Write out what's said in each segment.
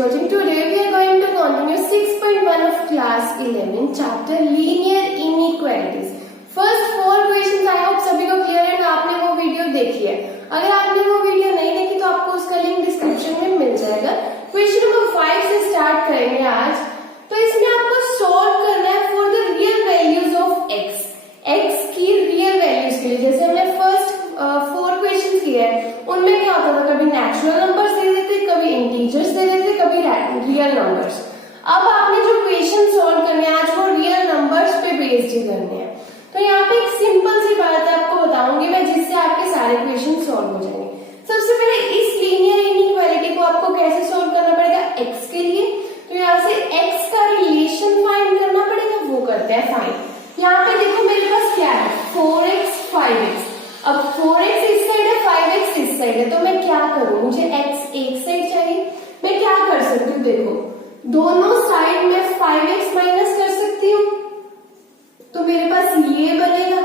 Coaching. Today we are going to continue 6.1 of class 11 chapter linear inequalities. First 4 questions I hope सभी को clear है, आपने वो video देखी है. अगर आपने वो वीडियो नहीं देखी तो आपको उसका लिंक डिस्क्रिप्शन में मिल जाएगा. क्वेश्चन नंबर 5 से स्टार्ट करेंगे आज. तो इसमें आपको सॉल्व करना है for the real values of x. x की रियल वैल्यूज के लिए, जैसे हमने फर्स्ट 4 क्वेश्चन किए हैं, उनमें क्या होता था, कभी नेचुरल नंबर्स दे देते, कभी इंटीजर्स दे देते, कभी रियल नंबर्स. अब आपने जो क्वेश्चन सॉल्व करने हैं आज वो रियल नंबर्स पे बेस्ड ही करने हैं. तो यहाँ पे एक सिंपल सी बात आपको बताऊंगी मैं, जिससे आपके सारे क्वेश्चन सॉल्व हो जाएंगे. सबसे पहले इस लीनियर इनइक्वालिटी को आपको कैसे सॉल्व करना पड़ेगा x के लिए. तो यहाँ से x का रिलेशन फाइंड करना पड़ेगा, वो करते हैं फाइंड. यहाँ पे देखो मेरे पास क्या है, 4x 5x. अब 4x इस साइड है, 5x इस साइड है, तो मैं क्या करूं, मुझे x एक साइड चाहिए. मैं क्या कर सकती हूँ, देखो दोनों साइड में 5x माइनस कर सकती हूँ, तो मेरे पास ये बनेगा.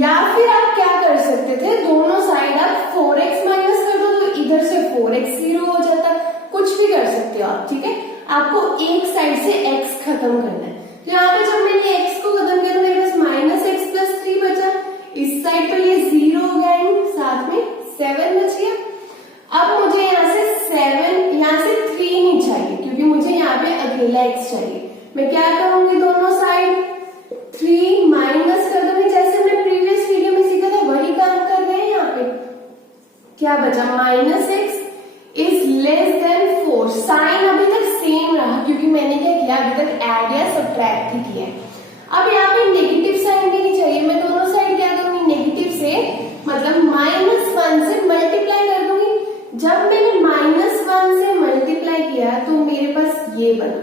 या फिर आप क्या कर सकते थे, दोनों साइड आप 4x माइनस कर दो, तो इधर से 4x 0 हो जाता. कुछ भी कर सकते हो आप, ठीक है. आपको एक साइड से x खत्म करना है. तो यहाँ पे जब मैंने x को खत्म किया तो मेरे पास -x+3 बचा. इस साइड पर ये 0 हो गया एंड साथ में 7 बच गया. अब मुझे यहाँ से 7, यहाँ से 3 नहीं चाहिए क्योंकि मुझे यहाँ पे अकेला x चाहिए. मैं क्या करूंगी, दोनों साइड 3 माइनस कर दूंगी, जैसे हमने प्रीवियस वीडियो में सीखा था वही काम कर रहे हैं. यहाँ पे क्या बचा, -x is less than 4. Sign अभी तक सेम रहा क्योंकि मैंने क्या किया, अभी तक ऐड या सब्ट्रैक्ट ही किया है. अब यहाँ पे नेगेटिव साइन भी नहीं चाहिए. मैं दोनों साइड क्या करूंगी, नेगेटिव से मतलब -1 से मल्टीप्लाई कर दूंगी. जब मैंने -1 से मल्टीप्लाई किया तो मेरे पास ये बना.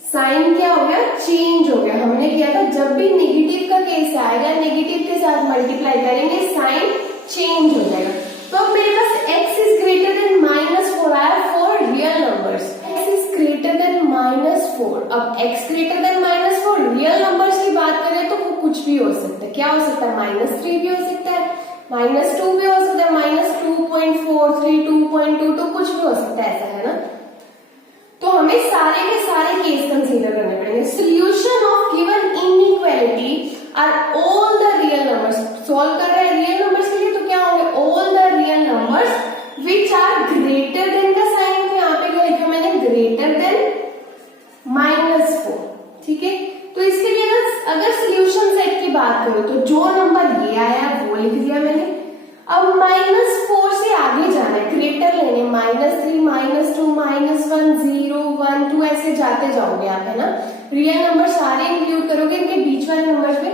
साइन क्या हो गया, चेंज हो गया. हमने किया था जब भी नेगेटिव का केस आएगा, नेगेटिव के साथ मल्टीप्लाई करेंगे, साइन चेंज हो जाएगा. तो अब मेरे पास x इज ग्रेटर देन -4 आया for real numbers. x is greater then -4. अब x greater then -4 real numbers की बात करें तो वो कुछ भी हो सकता है. क्या हो सकता है, -3 भी हो सकता है, -2 भी हो सकता है, -2.43, 2.2, तो कुछ भी हो सकता है. ऐसा है ना. तो हमें सारे के सारे केस कंसीडर करने पड़ेंगे. Solution of given inequality are all the real numbers. Solve कर रहे हैं रियल नंबर्स के लिए, तो क्या होंगे, all the real numbers which are greater than the sign. तो यहाँ पे क्या लिखा मैंने, ग्रेटर देन -4. ठीक है. तो इसके लिए अगर सोल्यूशन सेट की बात करो तो जो नंबर ये आया वो लिख दिया मैंने. अब -4 से आगे जाना है, ग्रेटर लेने, -3, -2, -1, 0, 1, 2 ऐसे जाते जाओगे आप, है ना. रियल नंबर सारे इंक्लूड करोगे इनके बीच वाले नंबर पे,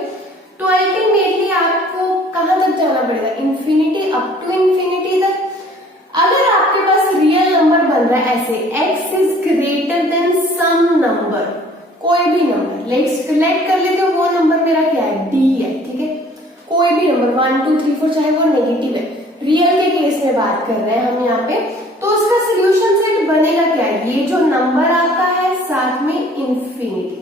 तो अल्टीमेटली आपको कहां तक जाना पड़ेगा, इंफिनिटी, अप टू इंफिनिटी तक. अगर आपके पास रियल नंबर बन रहा है ऐसे, x is greater than some number, कोई भी नंबर लेट्स कर लेते हो, वो नंबर मेरा क्या है, d है. ठीक है, कोई भी नंबर 1, 2, 3, 4, चाहे वो नेगेटिव है. रियल के केस में बात कर रहे हैं हम यहाँ पे. तो उसका सोल्यूशन सेट बनेगा क्या, ये जो नंबर आता है साथ में इंफिनिटी.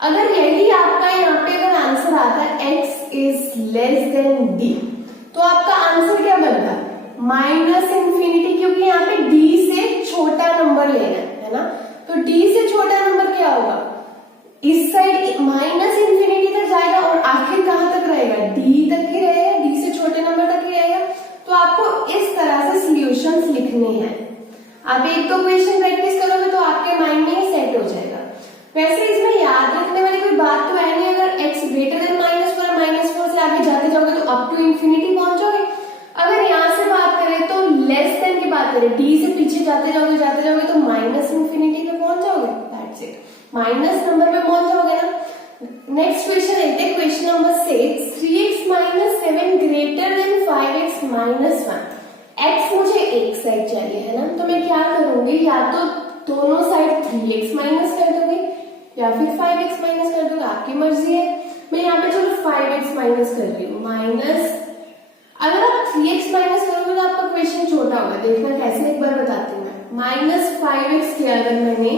अगर यही आपका यहाँ पे अगर आंसर आता है x is less then d, तो आपका आंसर क्या बनता है, -इंफिनिटी, क्योंकि यहाँ पे d से छोटा नंबर लेना है ना. तो d से छोटा नंबर क्या होगा, इस साइड -इंफिनिटी तक जाएगा और आखिर कहां तक रहेगा, d तक ही रहेगा, d से छोटे नंबर तक ही रहेगा. तो आपको इस तरह से सॉल्यूशंस लिखने हैं. आप 1-2 क्वेश्चन प्रैक्टिस करोगे तो आपके माइंड में ही सेट हो जाएगा. वैसे इसमें याद रखने वाली कोई बात तो है नहीं. अगर x ग्रेटर देन -4 से आगे जाते जाओगे तो अप टू इंफिनिटी पहुंचोगे. अगर यहाँ से बात करें तो लेस देन की बात करें, d से पीछे जाते जाओगे तो -इंफिनिटी पे पहुंच जाओगे. दैट्स इट, माइनस नंबर पे पहुंच जाओगे ना. नेक्स्ट क्वेश्चन लेते हैं, question number 6. 3x - 7 greater than 5x - 1. x मुझे एक साइड चाहिए, है ना. तो मैं क्या करूंगी, या तो दोनों साइड 3x माइनस कर दूंगी या फिर 5x माइनस कर दूंगी, आपकी मर्जी है. मैं यहाँ पे चलो 5x माइनस कर रही हूँ. माइनस, अगर आप 3x माइनस करोगे तो आपका क्वेश्चन छोटा होगा. देखना कैसे, एक बार बताती हूँ मैं. -5x किया अगर मैंने,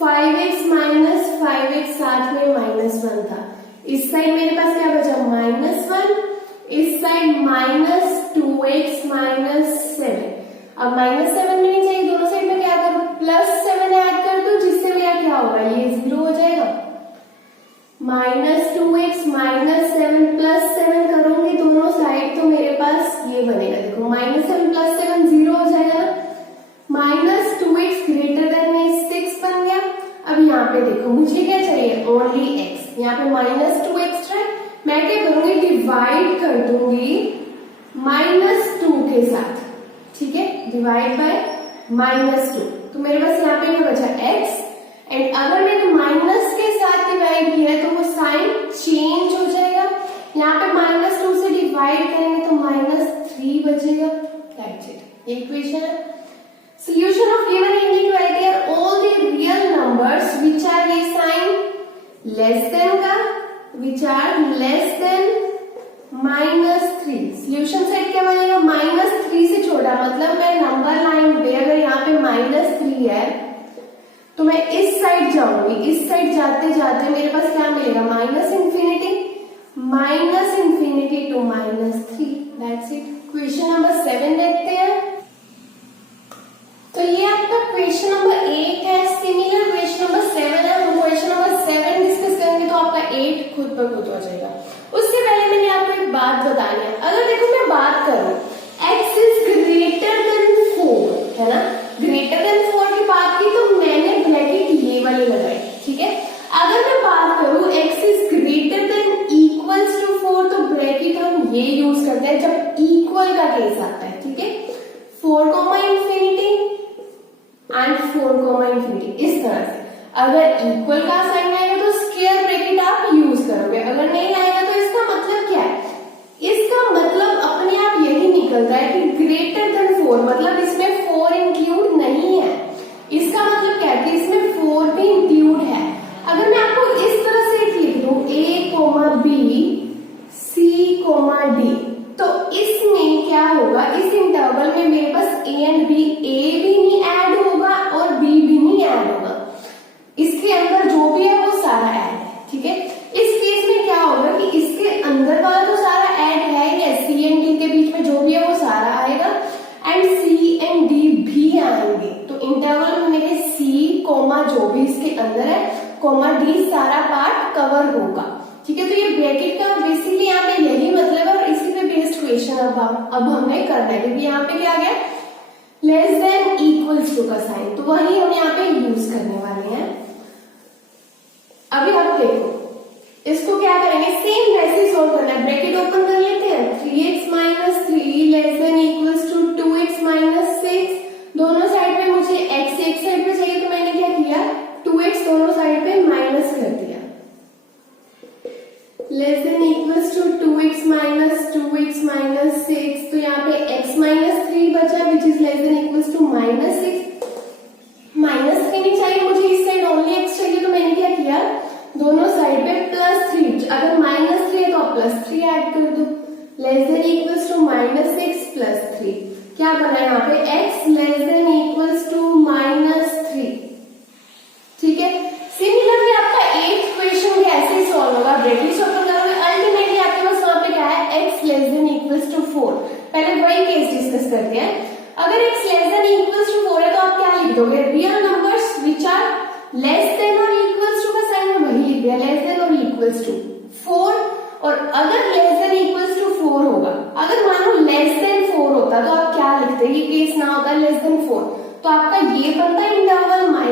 5x माइनस 5x साथ में -1 था. इस साइड मेरे पास क्या बचा, -1. इस साइड -2x - -7 भी नहीं चाहिए, दोनों साइड में क्या करूं, +7 ऐड कर दो, जिससे मेरा क्या होगा, ये 0 हो जाएगा। -2x -7 +7 करूंगी दोनों साइड, तो मेरे पास ये बनेगा, देखो -7 +7 0 हो जाएगा ना। -2x > 6 बन गया। अब यहाँ पे देखो मुझे क्या चाहिए, ओनली x, यहाँ पे -2 एक्स्ट्रा, मैं क्या करूंगी, डिवाइड कर दूंगी -2 के साथ, ठीक है, डिवाइड बाय -2, तो मेरे पास यहाँ पे क्या बचा x, एंड अगर मैंने माइनस के साथ डिवाइड किया है तो वो साइन चेंज हो जाएगा, यहाँ पे -2 से डिवाइड करेंगे तो -3 बचेगा, दैट्स इट, ये इक्वेशन है। Solution of given inequality are all the real numbers which are a sign less than का, which are less than -3। Solution set क्या बनेगा, -3 से छोटा, मतलब मैं नंबर लाइन पे अगर यहाँ पे -3 है तो मैं इस साइड जाऊंगी, इस साइड जाते जाते मेरे पास क्या मिलेगा, -∞, -∞ to -3, that's it. Question number 7 देखते हैं। तो ये आपका क्वेश्चन नंबर 8 है, सिमिलर क्वेश्चन नंबर 7 है, हम क्वेश्चन नंबर 7 डिस्कस करेंगे तो आपका 8 खुद ब खुद हो जाएगा। उससे पहले मैंने आपको एक बात बतानी है, अगर देखो मैं बात करूं x इज ग्रेटर देन 4, है ना, ग्रेटर देन 4 की बात की तो मैंने ब्रैकेट ये वाली लगाई, ठीक है। अगर मैं बात करूं x is greater than equals to 4, तो ब्रैकेट हम ये यूज करते हैं जब इक्वल का केस आता है, ठीक है, 4, एंड 4, इस तरह से। अगर इक्वल का साइन आएगा तो स्क्वायर ब्रैकेट आप यूज करोगे, अगर नहीं आएगा तो इसका मतलब क्या है, इसका मतलब अपने आप यही निकलता है कि ग्रेटर देन 4, मतलब इसमें 4 इंक्लूड नहीं है, इसका मतलब क्या है कि इसमें 4 भी इंक्लूड है। अगर मैं आपको इस तरह से लिख दूं a, b, c, d, तो इसमें क्या होगा, इस इंटरवल में मेरे पास a एंड b, a भी नहीं ऐड होगा और b भी नहीं ऐड होगा, इसके अंदर जो भी है वो सारा ऐड है, ठीक है। इस केस में क्या होगा कि इसके अंदर वाला तो सारा ऐड है, c एंड d के बीच में जो भी है वो सारा आएगा, एंड c एंड d भी आएंगे, तो इंटरवल में मेरे c, जो भी इसके अंदर है, d सारा पार्ट कवर होगा, ठीक है। तो ये ब्रैकेट का बेसिकली यहाँ पे यही मतलब है, और इसी पे बेस्ड क्वेश्चन अब हमने करना है, क्योंकि यहाँ पे क्या गया, लेस देन इक्वल्स टू का साइन, तो वही हम यहाँ पे यूज करने वाले हैं। अभी आप देखो इसको क्या करेंगे, सेम वैसे सॉल्व करना है, ब्रैकेट ओपन कर लेते हैं, 3x - 3 less than equals to 2x - 6, दोनों साइड पे मुझे x एक साइड पे चाहिए, तो मैंने क्या किया, 2x दोनों साइड पे माइनस कर दिया, less than equals to 2x - 6, तो यहाँ पे x - 3 बचा, which is less than equals to -6, -3 नहीं चाहिए मुझे, इस साइड ओनली x चाहिए, तो मैंने क्या किया, दोनों साइड पे +3, अगर -3 है तो आप +3 ऐड कर दो, लेस देन इक्वल्स टू -6 +3, क्या बना यहाँ पे, x less than equals to -3, ठीक है। सिमिलरली आपका 8th क्वेश्चन भी ऐसे ही सॉल्व होगा, ब्रैकेट ओपन करोगे, अल्टीमेटली आपके पास वहां पे क्या है, x less than equals to 4, पहले वही केस डिस्कस करते हैं। अगर x less than equals to 4 है तो आप क्या लिख दोगे, real numbers which are less than और इक्वल्स टू का साइन में वही लिख दिया, लेस देन और इक्वल्स टू 4, और अगर लेस देन इक्वल्स टू 4 होगा, अगर मानो लेस देन 4 होता तो आप क्या लिखते, ये केस ना होता लेस देन 4, तो आपका ये बनता है इंटरवल -∞,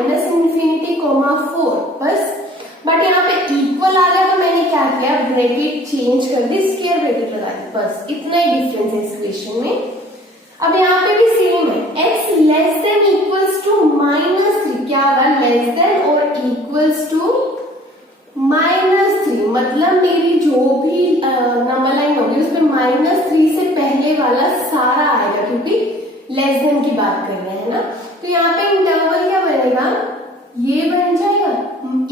4 बस, बट यहाँ पे इक्वल आ गया तो मैंने क्या किया, ब्रैकेट चेंज कर दी, स्क्वायर ब्रैकेट लगा दी, बस इतना ही डिफरेंस है इस क्वेश्चन में। अब यहाँ पे भी सेम है, x less than equals to -3, क्या होगा, लेस देन और इक्वल्स टू -3, मतलब मेरी जो भी नंबर लाइन होगी उसमें -3 से पहले वाला सारा आएगा, क्योंकि लेस देन की बात कर रहे हैं ना। तो यहाँ पे इंटरवल क्या बनेगा, ये बन जाएगा,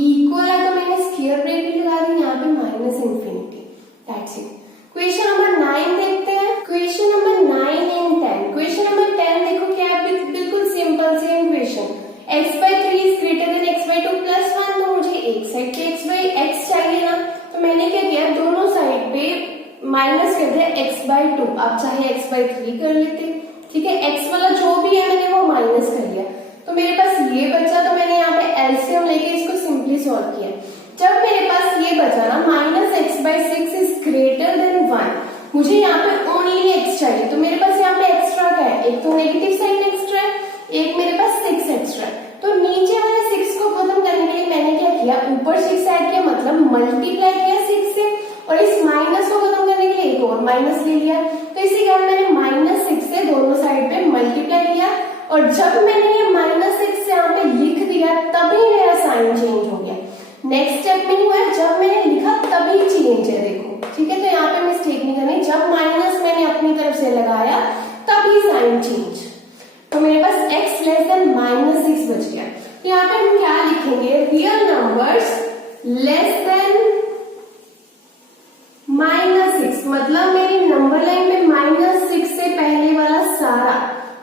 इक्वल है तो मैंने स्क्वायर ब्रैकेट लगा दी, यहाँ पे -∞, दैट्स इट। क्वेश्चन नंबर 9 देखते हैं, question number 9 and 10। Question number 10 देखो क्या है, बिल्कुल simple same question, x/3 is greater then x/2 + 1, तो मुझे एक साइड पे x चाहिए ना, तो मैंने क्या किया, दोनों साइड पे माइनस कर दिया x/2, आप चाहे x/3 कर लेते, ठीक है, एक्स वाला जो भी है मैंने वो माइनस कर लिया, तो मेरे पास ये बचा, तो मैंने यहाँ पे एलसीएम लेके इसको सिंपली सॉल्व किया। जब मेरे पास ये बचा ना minus x by six is greater then 1, मुझे यहाँ पे ओनली एक्स चाहिए, तो मेरे पास यहाँ पे एक्स्ट्रा क्या है, एक तो नेगेटिव साइन एक्स्ट्रा है, एक मेरे पास 6 एक्स्ट्रा है। तो नीचे वाले 6 को खत्म करने के लिए मैंने क्या किया, ऊपर 6 ऐड किया, मतलब मल्टीप्लाई किया 6 से, और इस माइनस को खत्म करने के लिए एक और माइनस ले लिया। तो इसी कारण मैंने माइनस 6 से दोनों साइड पे मल्टीप्लाई किया, और जब मैंने ये माइनस 6 यहाँ पे लिख दिया तभी मेरा साइन चेंज हो गया। नेक्स्ट स्टेप में हुआ, जब मैंने लिखा तभी चेंज है, देखो ठीक है। तो यहाँ पे मिस्टेक नहीं करनी, जब माइनस मैंने अपनी तरफ से लगाया तभी साइन चेंज। तो मेरे पास x लेस देन माइनस 6 बच गया। तो यहाँ पे हम क्या लिखेंगे, real numbers less than minus 6, मतलब मेरी नंबर लाइन में माइनस 6 से पहले वाला सारा,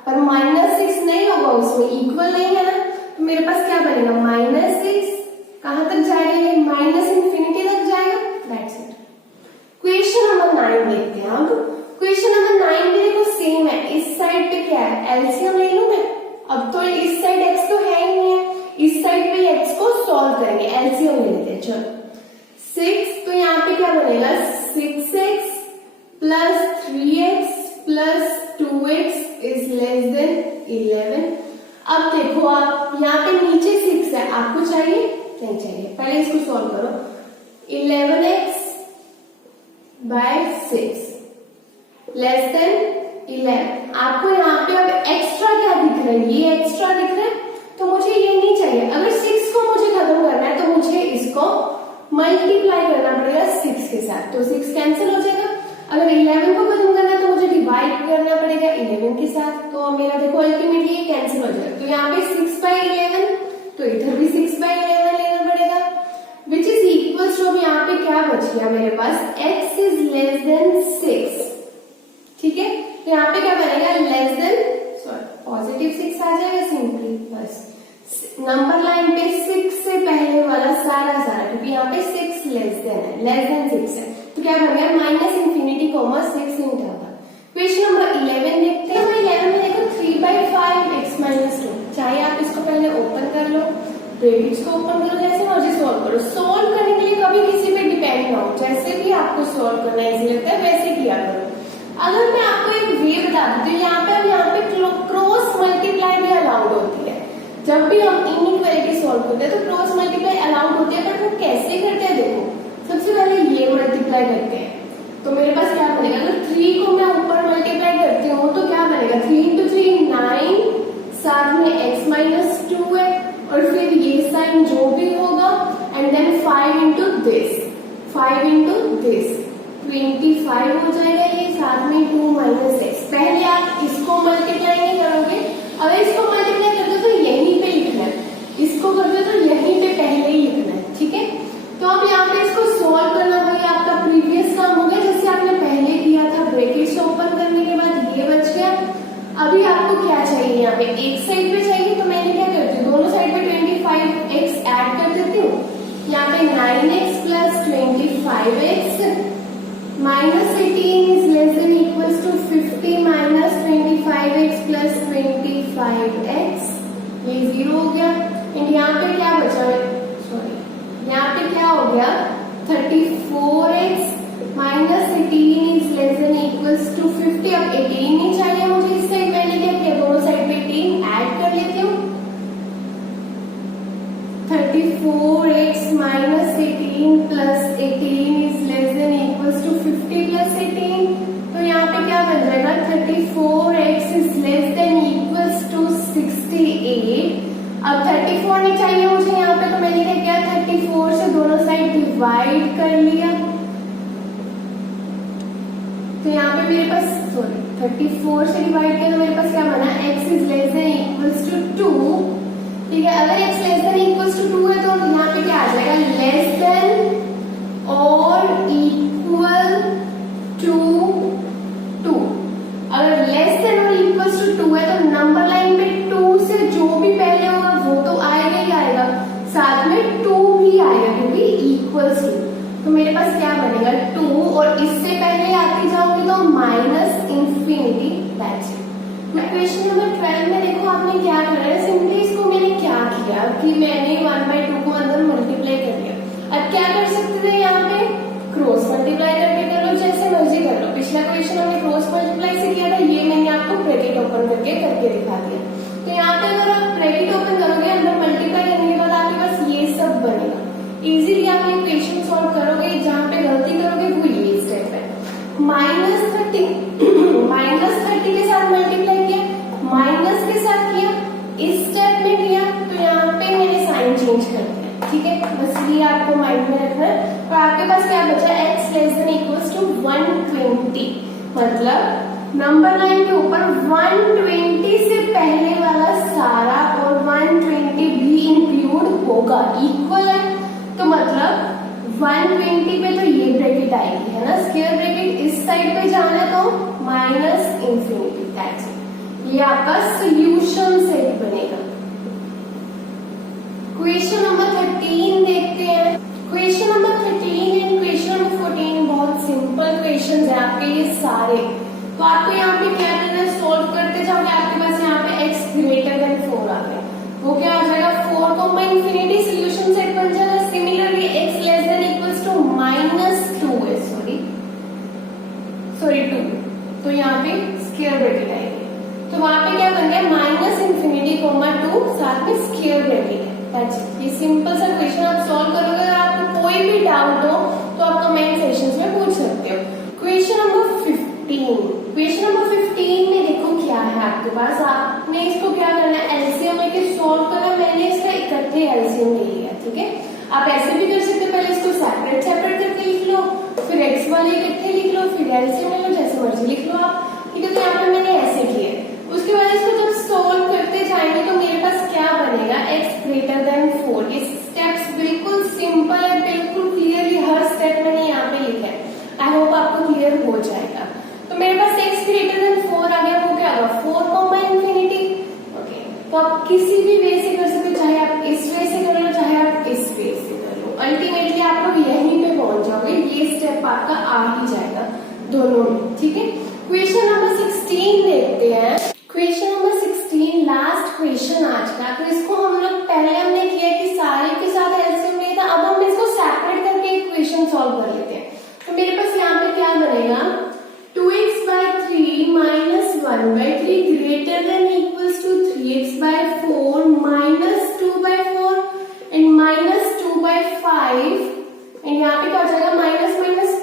पर माइनस 6 नहीं होगा उसमें, इक्वल नहीं है ना, तो मेरे पास क्या बनेगा, माइनस 6 कहां तक जाएगा, माइनस इंफिनिटी तक जाएगा। That's it. क्वेश्चन नंबर 9 देखते हैं। अब क्वेश्चन नंबर 9 भी देखो सेम है, इस साइड पे क्या है, एलसीएम ले लूं मैं। अब तो इस साइड x तो है ही नहीं है, इस साइड पे x को सॉल्व करेंगे, एलसीएम ले लेते हैं। चलो 6, तो यहाँ पे क्या बनेगा, 6x plus 3x plus 2x is less then 11। अब देखो आप यहाँ पे नीचे 6 है, आपको चाहिए नहीं चाहिए, पहले इसको सॉल्व करो। 11x bye 6 less then 11। आपको यहाँ पे अब एक्स्ट्रा क्या दिख रहा है, ये एक्स्ट्रा दिख रहा है, तो मुझे ये नहीं चाहिए। अगर 6 को मुझे खत्म करना है तो मुझे इसको मल्टीप्लाई करना पड़ेगा 6 के साथ, तो 6 कैंसिल हो जाएगा। अगर 11 को खत्म करना है तो मुझे डिवाइड करना पड़ेगा 11 के साथ, तो मेरा देखो अल्टीमेटली ये कैंसिल हो जाएगा। तो यहाँ पे 6 बाई 11, तो इधर भी 6 बाई 11 लेना पड़ेगा, विच इज इक्वल्स टू, यहाँ पे क्या बच गया मेरे पास, x इज लेस देन 6, ठीक है। तो यहाँ पे क्या बनेगा, लेस देन, सॉरी पॉजिटिव 6 आ जाएगा सिंपली, बस नंबर लाइन पे 6 से पहले वाला सारा, क्योंकि यहाँ पे 6 लेस देन है, लेस देन 6 है, तो क्या बन गया, minus infinity comma 6 in term. Question number 11 देखते हैं। 11 में देखो 3/5 x माइनस 2, चाहे आप इसको पहले ओपन कर लो, ब्रैकेट्स को ओपन करो, जैसे मर्जी सॉल्व करो। सॉल्व करने के लिए कभी किसी पे डिपेंड ना हो, जैसे भी आपको सॉल्व करना इजी लगता है वैसे किया करो। अगर मैं आपको एक वे बता दूं, यहाँ पे क्रॉस मल्टीप्लाई भी अलाउड होती है। जब भी हम इनइक्वालिटी सॉल्व करते हैं तो क्रॉस मल्टीप्लाई अलाउड होती है, पर वो कैसे करते हैं देखो, सबसे पहले ये मल्टीप्लाई करते हैं, तो मेरे पास क्या बनेगा, अगर 3 को मैं ऊपर मल्टीप्लाई करती हूँ तो क्या बनेगा, 3 into 3 9, साथ में x माइनस 2 है, और फिर ये साइन जो भी होगा, एंड देन 5 into this 25 हो जाएगा, ये साथ में 2 माइनस x। पहले आप इसको मल्टीप्लाई नहीं करोगे, अगर इसको मल्टीप्लाई करते तो यहीं पे लिखना है, इसको करते तो यहीं पे पहले ही लिखना है, ठीक है। तो अब यहाँ पे इसको सॉल्व करना भाई आपका प्रीवियस काम हो गया, जैसे आपने पहले किया था, ब्रैकेट्स ओपन करने के बाद ये बच गया। अभी आपको क्या चाहिए, यहाँ पे एक साइड पे चाहिए, तो मैंने क्या करती हूँ, दोनों साइड पे 25x ऐड कर देती हूँ। यहाँ पे 9x plus 25x minus 18 is less than equals to 50 minus 25x plus 25x, ये 0 हो गया। एंड यहाँ पे क्या बचा, सॉरी यहाँ पे क्या हो गया, 34x minus 18 is less than equals to 50। अब 18 नहीं चाहिए मुझे, इस साइड मैंने क्या किया, दोनों साइड पे 18 ऐड कर लेती हूँ। 34x minus 18 plus 18 is less than equals to 50 plus 18, तो यहाँ पे क्या बन जाएगा, 34x is less than equals to 68। अब 34 नहीं चाहिए मुझे यहाँ पे, तो मैंने क्या किया, 34 से दोनों साइड डिवाइड कर लिया, तो यहाँ पे मेरे पास, सॉरी 34 से डिवाइड किया तो मेरे पास क्या बना, x is less than equals to 2, ठीक है। अगर x less than equals to 2 है तो यहाँ पे क्या आ जाएगा, लेस देन और इक्वल टू 2। अगर लेस देन और इक्वल्स टू 2 है तो नंबर लाइन पे 2 से जो भी पहले होगा वो तो आएगा ही आएगा, साथ में 2 भी आएगा क्योंकि इक्वल्स टू। तो मेरे पास क्या बनेगा, 2, और इससे पहले आती जाऊंगी तो minus infinity, that's it. Question number 12 में देखो आपने क्या करा है, सिंपली इसको मैंने क्या किया कि मैंने 1/2 को अंदर मल्टीप्लाई कर लिया। अब क्या कर सकते थे, यहाँ पे क्रॉस मल्टीप्लाई करके कर लो, जैसे मर्जी कर लो। पिछला क्वेश्चन हमने क्रॉस मल्टीप्लाई से किया था, ये मैंने आपको ब्रैकेट ओपन करके दिखा दिया। तो यहाँ पे अगर आप ब्रैकेट ओपन करोगे, अंदर मल्टीप्लाई करने के बाद आपके पास ये सब बनेगा। इजीली आप ये क्वेश्चन सॉल्व करोगे। जहाँ पे गलती करोगे वो ये स्टेप है। -30 -30 के साथ मल्टीप्लाई किया, माइनस के साथ किया, इस स्टेप में किया, तो यहाँ पे मैंने साइन चेंज कर दिया। ठीक है, बस ये आपको माइंड में रखना है। और आपके पास क्या बचा, x < 120, मतलब नंबर लाइन के ऊपर 120 से पहले वाला सारा और 120 भी इंक्लूड होगा, इक्वल है। तो मतलब 120 पे तो ये ब्रैकेट आएगी, है ना, स्क्वायर ब्रैकेट। इस साइड पे जाना है तो -∞। दैट्स इट, ये आपका सॉल्यूशन सेट बनेगा। क्वेश्चन नंबर 13 देखते हैं। Question number 13 and question number 14 बहुत सिंपल क्वेश्चन है आपके ये सारे। तो आपको यहाँ पे क्या करना है, सोल्व करते जाओगे। आपके पास यहाँ पे x > 4 आ गया, वो क्या आ जाएगा 4, सोल्यूशन सेट बन जाएगा। सिमिलरली x < -2 है, सॉरी 2, तो यहाँ पे स्क्वायर ब्रैकेट आएगी। तो वहां पे क्या बन गया -∞, 2 साथ में स्क्वायर ब्रैकेट है। दैट्स इट, ये सिंपल सा क्वेश्चन आप सॉल्व करोगे। अगर आपको कोई भी डाउट हो तो आप कमेंट सेक्शंस में पूछ सकते हो। क्वेश्चन नंबर 15, क्वेश्चन नंबर 15 में देखो क्या है आपके पास। आपने इसको क्या करना है, एलसीएम लेके सॉल्व करना। मैंने इसका इकट्ठे एलसीएम ले लिया। ठीक है, आप ऐसे भी कर सकते हो, पहले इसको सेपरेट करके लिख लो, फिर एक्स वाले इकट्ठे लिख लो, फिर एलसीएम ले लो, जैसे मर्जी लिख लो आप। ठीक है, तो यहाँ पे मैंने ऐसे किया। उसके बाद इसको जब सोल्व करते जाएंगे तो मेरे पास क्या बनेगा, x > 4। ये स्टेप्स बिल्कुल सिंपल है, बिल्कुल क्लियरली हर स्टेप मैंने यहाँ पे लिखा है। आई होप आपको क्लियर हो जाएगा। तो मेरे पास x > 4 आ गया, वो क्या होगा 4, ओके। तो आप किसी भी वे से कर सकते हो, चाहे आप इस वे से कर लो, चाहे आप इस वे से कर लो। अल्टीमेटली आप लोग यहीं पे पहुंच जाओगे, ये स्टेप आपका आ ही जाएगा दोनों में। ठीक है, क्वेश्चन नंबर 16 देखते हैं। क्वेश्चन नंबर 16 लास्ट क्वेश्चन आज का। तो इसको हम लोग पहले हमने किया कि सारे के साथ एलसीएम लिया था, अब हम इसको सेपरेट करके एक क्वेश्चन सॉल्व कर लेते हैं। तो मेरे पास यहाँ पे क्या बनेगा, 2x/3 - 1/3 greater than equals to 3x/4 - 2/4 and -2/5 and यहाँ पे क्या हो जाएगा माइनस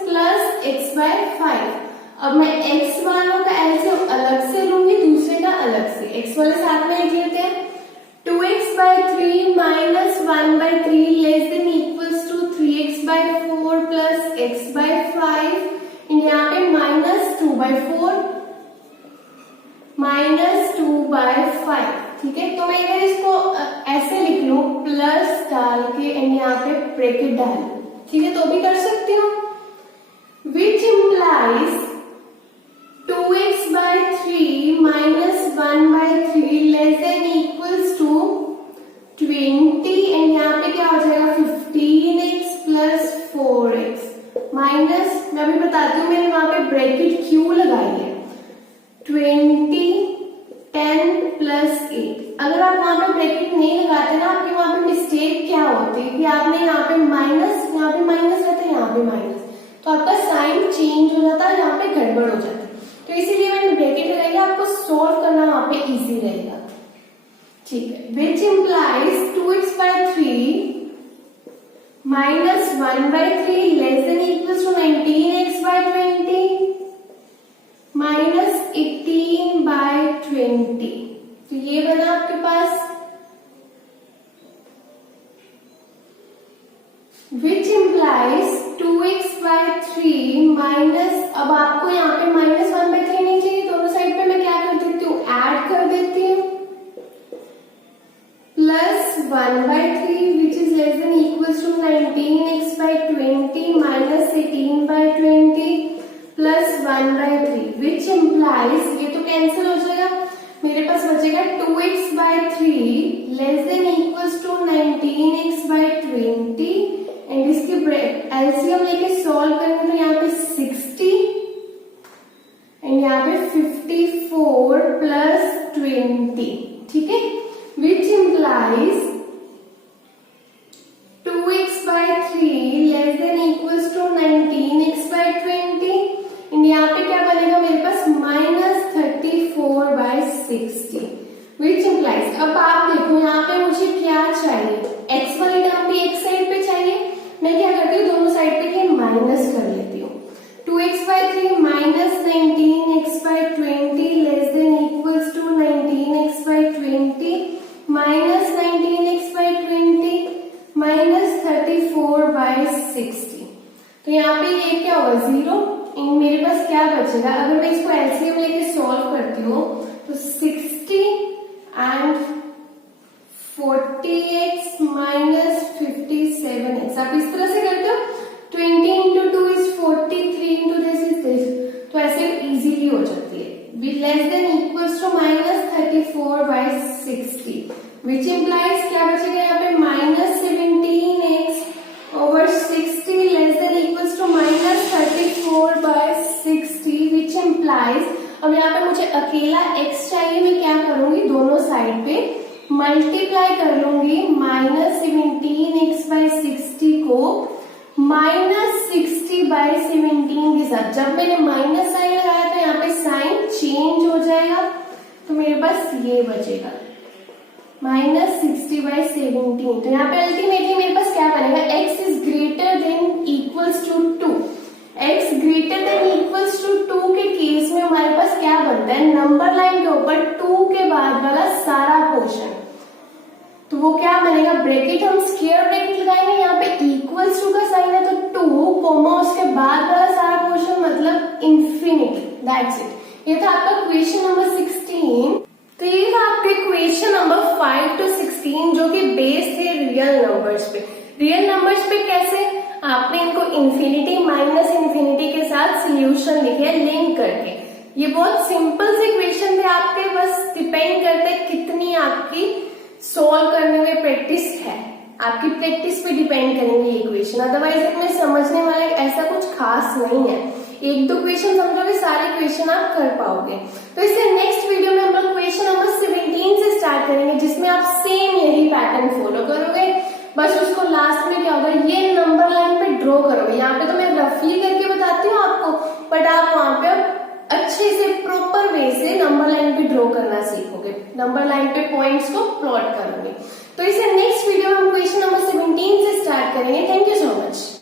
प्लस x/5। अब मैं x वालों का एलसीएम अलग से लूंगी, दूसरे का अलग से। x वाले साथ में लिख लेते हैं, 2x/3 - 1/3 less than equals to 3x/4 plus x/5 and यहाँ पे -2/4 -2/5। ठीक है, तो मैं अगर इसको ऐसे लिख लूं प्लस डाल के एंड यहाँ पे ब्रैकेट डाल, ठीक है, तो भी कर सकती हूँ। Which implies 2x/3 - 1/3 less than equals to 20 and यहाँ पे क्या हो जाएगा 15x प्लस 4x माइनस, मैं अभी बताती हूँ मैंने वहां पे ब्रैकेट क्यों लगाई है, 20 10 प्लस 8। अगर आप वहां पे ब्रैकेट नहीं लगाते ना, आपके वहां पे मिस्टेक क्या होती है कि आपने यहाँ पे माइनस रहता है, यहाँ पे माइनस, तो आपका साइन चेंज हो जाता है, यहाँ पे गड़बड़ हो जाता है। तो इसीलिए मैंने ब्रैकेट लगाई है, आपको सोल्व करना वहां पे इजी रहेगा। ठीक है, which implies 2x/3 - 1/3 less than equals to 19x/20 minus 18/20। तो ये बना आपके पास विच इम्प्लाइज 2x/3 माइनस, अब आपको यहाँ पे -1/3 नहीं चाहिए, दोनों साइड पे मैं क्या कर देती हूँ ऐड कर देती हूँ, plus 1/3 which is less than equals to 19x/20 minus 18/20 plus 1/3 which implies, ये तो कैंसिल हो जाएगा, मेरे पास बचेगा 2x/3 less than equals to 19x/20 and इसके एलसीएम लेके सॉल्व करेंगे तो यहाँ पे 60 एंड यहाँ पे 54 प्लस 20, ठीक है, which implies 2x/3 less than equals to 19x/20। यहाँ पे क्या बनेगा मेरे पास -34/60 विच इम्प्लाइज। अब आप देखो यहाँ पे मुझे क्या चाहिए, x वाली टर्म भी एक साइड पे चाहिए, मैं क्या करती हूँ दोनों साइड पे ये माइनस कर लेती हूँ। 2x/3 minus 19x/20 less than equals to 19x/20 minus 19x/20 minus 34/60। तो यहाँ पे ये क्या होगा 0, मेरे पास क्या बचेगा, अगर मैं इसको एलसीएम लेके सॉल्व करती हूँ तो 60 एंड 40x माइनस 57x, आप इस तरह से करते हो, 20 into 2 is 43 into this is this, तो ऐसे इजीली हो जाती है। Less than equals to minus 34/60 which implies क्या बचेगा यहाँ पे minus 17x over 60 less than equals to minus 34/60 which implies, अब यहाँ पे मुझे अकेला x चाहिए, मैं क्या करूंगी दोनों साइड पे मल्टीप्लाई कर लूंगी, माइनस 17x/60 को माइनस 60/17 के साथ। जब मैंने माइनस साइन लगाया था यहाँ पे साइन चेंज हो जाएगा, तो मेरे पास ये बचेगा माइनस 60/17। तो यहाँ पे अल्टीमेटली मेरे पास क्या बनेगा, x is greater than equals to 2। x greater than equals to 2 के केस में हमारे पास क्या बनता है, नंबर लाइन के ऊपर 2 के बाद वाला सारा पोर्शन, तो वो क्या बनेगा, ब्रैकेट हम स्क्वायर ब्रैकेट लगाएंगे, यहाँ पे इक्वल्स टू का साइन है तो 2 कोमा उसके बाद वाला सारा पोर्शन मतलब इंफिनिटी, दैट्स इट। ये था आपका क्वेश्चन नंबर 16। तो ये था आपके क्वेश्चन नंबर 5 to 16 जो कि बेस्ड थे रियल नंबर्स पे। रियल नंबर्स पे कैसे, आपने इनको इन्फिनिटी माइनस इन्फिनिटी के साथ सोल्यूशन लिखे लिंक करके। ये बहुत सिंपल से क्वेश्चन थे आपके, बस डिपेंड करते कितनी आपकी सॉल्व करने में प्रैक्टिस है, आपकी प्रैक्टिस पे डिपेंड करेंगे ये क्वेश्चन। अदरवाइज इसमें समझने वाला ऐसा कुछ खास नहीं है, एक दो क्वेश्चन समझोगे सारे क्वेश्चन आप कर पाओगे। तो इससे नेक्स्ट वीडियो में हम लोग क्वेश्चन नंबर 17 से स्टार्ट करेंगे, जिसमें आप सेम यही पैटर्न फॉलो करोगे, बस उसको लास्ट में क्या होगा ये नंबर लाइन पे ड्रॉ करोगे। यहाँ पे तो मैं रफली करके बताती हूँ आपको, बट आप वहां पे अच्छे से प्रॉपर वे से नंबर लाइन पे ड्रॉ करना सीखोगे, नंबर लाइन पे पॉइंट्स को प्लॉट करोगे। तो इसे नेक्स्ट वीडियो में हम क्वेश्चन नंबर 17 से स्टार्ट करेंगे। Thank you so much.